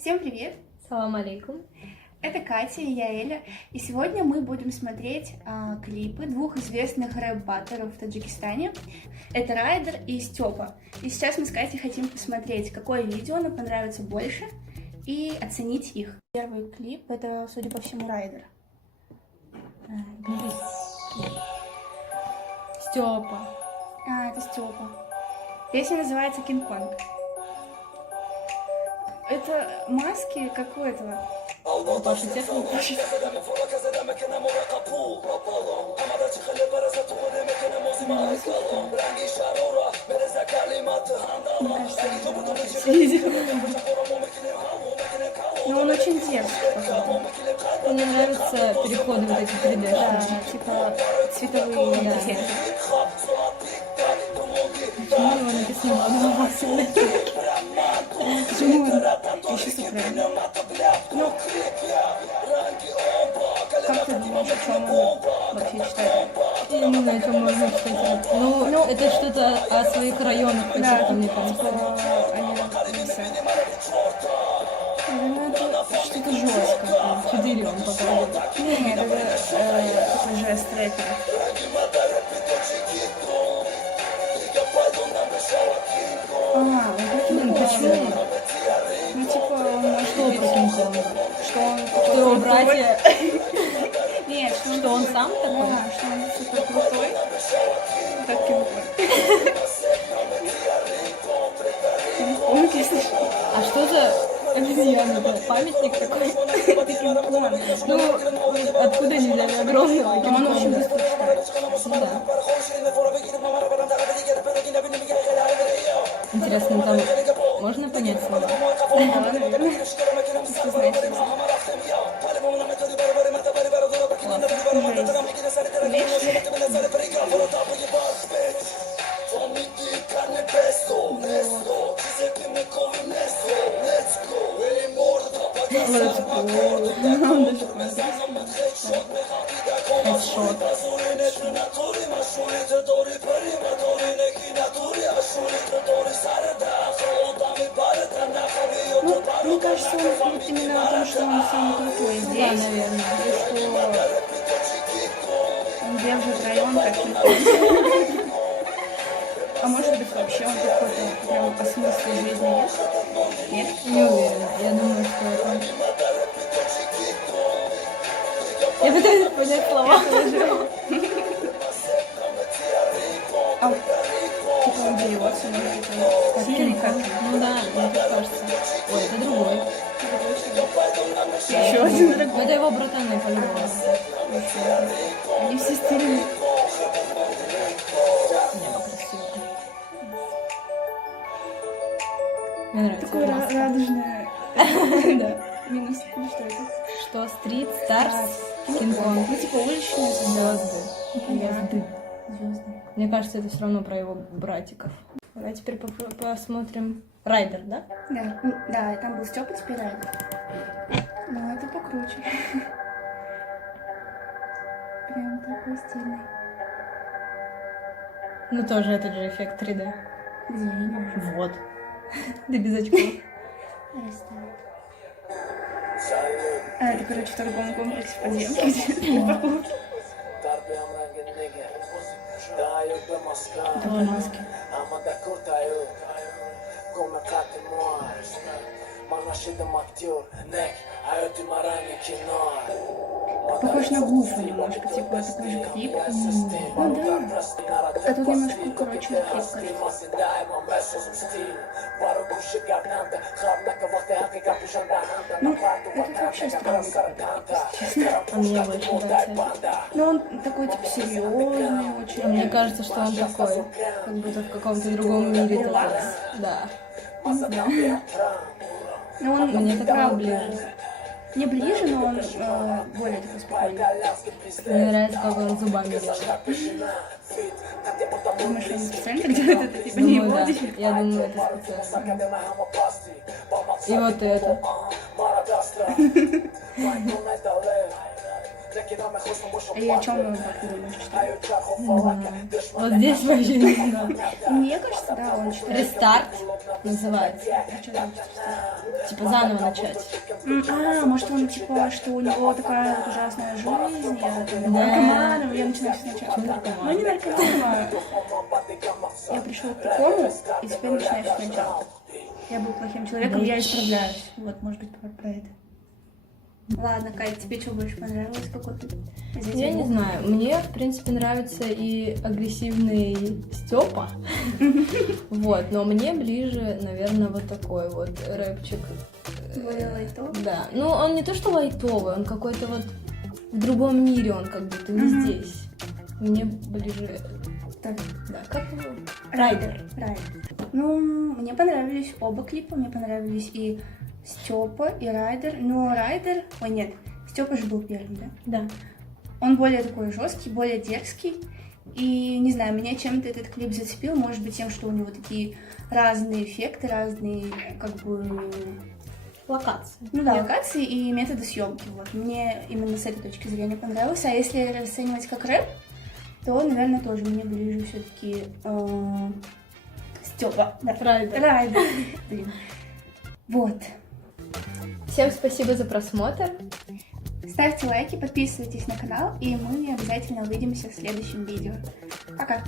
Всем привет! Салам алейкум. Это Катя и я Эля, и сегодня мы будем смотреть клипы двух известных рэп-баттеров в Таджикистане. Это Райдер и Степа. И сейчас мы с Катей хотим посмотреть, какое видео нам понравится больше, и оценить их. Первый клип — это, судя по всему, Райдер. Степа. Это Степа. Песня называется «Кинг-Конг». Это маски, как у этого. Паша Техник. Но он очень дерзкий. Мне нравятся переходы вот эти 3D. Да, типа цветовые эффекты. Почему его написано одного максимум? Почему он еще сохранен? Ну, как ты думаешь, о чем он вообще читает? Я не знаю, о чем можно читать. Ну, это что-то о своих районах каких-то, мне кажется. Они написали. Ну, это что-то жесткое. 4 он показывает. Нет, это жест рэпера. Почему? Ну, типа, он может Что про Кинг-Конга? что Что его он братья? Нет, Что он сам такой? Да, что он супер крутой. Как Кинг-Конг. Кинг-Конг, если что. А что за обезьяна? Это памятник такой? Это Кинг-Конг. Ну, откуда они взяли огромного Он очень Кинг-Конга? быстро читает. Ну да. Интересно, там можно понять слова? Да, наверное. Если знаете язык. Хедшот. Ну, мне кажется, он говорит именно о том, что он самый крутой Да, здесь. наверное. И что он держит район как Кинг-Конг. А может быть, вообще он какой-то прям по смыслу жизни есть? Нет? Не уверена. Я думаю, что это... Я пытаюсь понять слова. А, типа он дерется, может быть, он сильный как? Ну да, мне так кажется. Ой, это другой. Еще один Ну, другой. это его братаны по-любому. Они все стильные. Небо красиво. Мне нравится. Такое его маска. радужное. Да. Минус, ну что это? Что? Стрит, Старс, Кинг-Конг. Ну, типа уличные Звезды. звезды. Звезды. Мне кажется, это все равно про его братиков. Давай теперь посмотрим. Райдер, да? Да, ну, да, там был Степа, теперь Райдер. Ну, это покруче. Прям такой стильный. Ну тоже этот же эффект 3D. Где я не вижу? Вот. Да без очков. Расставить. Это, короче, в торговом комплексе подземки, где покупки. Это маски. Похож на Гуфа немножко, типа такой же клип. Ну да. А тут немножко укороченный клип, кажется. Ну, это вообще странный какой-то, честно. А мне больше нравится. Но он такой, типа, серьезный очень. А мне кажется, что он такой, как будто в каком-то другом мире. Релакс? Такой. Да. Не знаю. Но он Мне такой правда ближе. не ближе, но он более такой спокойный. Мне нравится, как он зубами делает. Думаешь, он специально так делает это, типа, не Думаю, его да. дефект? Я думаю, это специально. И вот это. И о чем он, как ты думаешь, читает? Вот здесь вообще не знаю. Мне кажется, да, он читает. Рестарт называется. А что значит рестарт? Типа заново начать. Может он типа, что у него такая вот ужасная жизнь, наркоманом, я начинаю все сначала. Ну не наркоманом, я пришел к такому, и теперь начинаю все сначала. Я был плохим человеком, я исправляюсь. Вот, может быть, про это. Ладно, Кать, тебе что больше понравилось? Какой-то из этих Я не двух? знаю, мне, в принципе, нравится и агрессивный Степа, вот, но мне ближе, наверное, вот такой вот рэпчик. Более лайтовый? Да, ну он не то что лайтовый, он какой-то вот в другом мире, он как будто не здесь. Мне ближе, Так, да, как его? Райдер. Ну, мне понравились оба клипа, мне понравились и Степа, и Райдер. Но Райдер... Ой, нет, Степа же был первым, да? Да. Он более такой жесткий, более дерзкий. И, не знаю, меня чем-то этот клип зацепил. Может быть, тем, что у него такие разные эффекты, разные, как бы... Локация. Ну да, локации и методы съемки. Вот. Мне именно с этой точки зрения понравился. А если расценивать как рэп, то, наверное, тоже мне ближе все-таки Степа. Да. Райдер. Блин. Вот. Всем спасибо за просмотр. Ставьте лайки, подписывайтесь на канал, и мы обязательно увидимся в следующем видео. Пока!